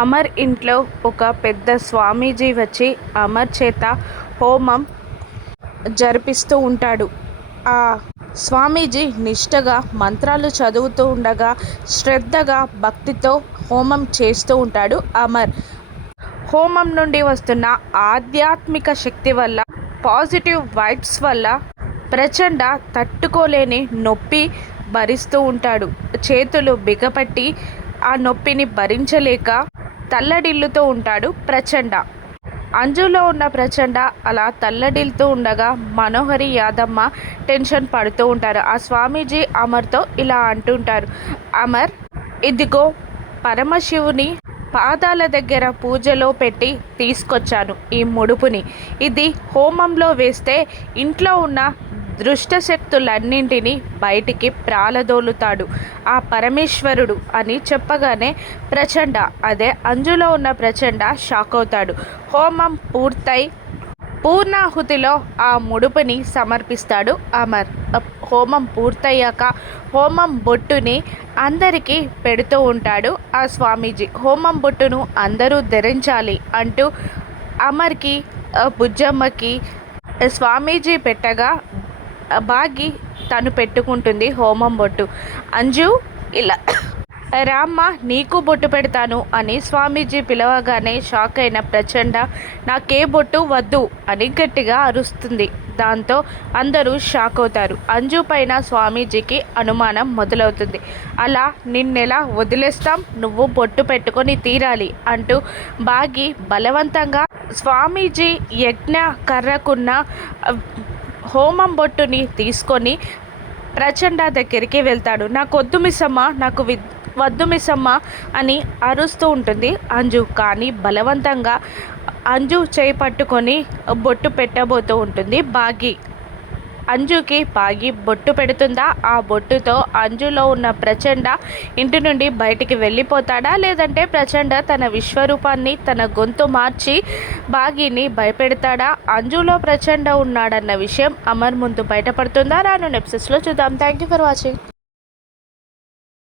అమర్ ఇంట్లో ఒక పెద్ద స్వామీజీ వచ్చి అమర్ చేత హోమం జరిపిస్తూ ఉంటాడు. ఆ స్వామీజీ నిష్టగా మంత్రాలు చదువుతూ ఉండగా శ్రద్ధగా భక్తితో హోమం చేస్తూ ఉంటాడు అమర్. హోమం నుండి వస్తున్న ఆధ్యాత్మిక శక్తి వల్ల, పాజిటివ్ వైబ్స్ వల్ల ప్రచండ తట్టుకోలేని నొప్పి భరిస్తూ ఉంటాడు. చేతులు బిగపట్టి ఆ నొప్పిని భరించలేక తల్లడిల్లుతూ ఉంటాడు ప్రచండ. అంజులో ఉన్న ప్రచండ అలా తల్లడిల్లుతూ ఉండగా మనోహరి యాదమ్మ టెన్షన్ పడుతూ ఉంటారు. ఆ స్వామీజీ అమర్తో ఇలా అంటుంటారు, అమర్, ఇదిగో పరమశివుని పాదాల దగ్గర పూజలో పెట్టి తీసుకొచ్చాను ఈ ముడుపుని. ఇది హోమంలో వేస్తే ఇంట్లో ఉన్న దుష్టశక్తులన్నింటినీ బయటికి ప్రాలదోలుతాడు ఆ పరమేశ్వరుడు అని చెప్పగానే ప్రచండ, అదే అంజులో ఉన్న ప్రచండ షాక్ అవుతాడు. హోమం పూర్తయి పూర్ణాహుతిలో ఆ ముడుపుని సమర్పిస్తాడు అమర్. హోమం పూర్తయ్యాక హోమం బొట్టుని అందరికీ పెడుతూ ఉంటాడు ఆ స్వామీజీ. హోమం బొట్టును అందరూ ధరించాలి అంటూ అమర్కి, బుజ్జమ్మకి స్వామీజీ పెట్టగా బాగి తను పెట్టుకుంటుంది హోమం బొట్టు. అంజు, ఇలా రామ్మ, నీకు బొట్టు పెడతాను అని స్వామీజీ పిలవగానే షాక్ అయిన ప్రచండ, నాకే బొట్టు వద్దు అని గట్టిగా అరుస్తుంది. దాంతో అందరూ షాక్ అవుతారు. అంజు పైన స్వామీజీకి అనుమానం మొదలవుతుంది. అలా నిన్నెలా వదిలేస్తాం, నువ్వు బొట్టు పెట్టుకొని తీరాలి అంటూ బాగి బలవంతంగా స్వామీజీ యజ్ఞ కర్రకున్న హోమం బొట్టుని తీసుకొని ప్రచండ దగ్గరికి వెళ్తాడు. నాకు వద్దు మిస్సమ్మ, నాకు వద్దు మిస్సమ్మ అని అరుస్తూ ఉంటుంది అంజు. కానీ బలవంతంగా అంజు చేయి పట్టుకొని బొట్టు పెట్టబోతూ ఉంటుంది బాగి. అంజుకి బాగి బొట్టు పెడుతుందా? ఆ బొట్టుతో అంజులో ఉన్న ప్రచండ ఇంటి నుండి బయటికి వెళ్ళిపోతాడా, లేదంటే ప్రచండ తన విశ్వరూపాన్ని, తన గొంతు మార్చి బాగిని భయపెడతాడా? అంజులో ప్రచండ ఉన్నాడన్న విషయం అమర్ ముందు బయటపడుతుందా? రాను ఎపిసోడ్స్లో చూద్దాం. Thank you for watching.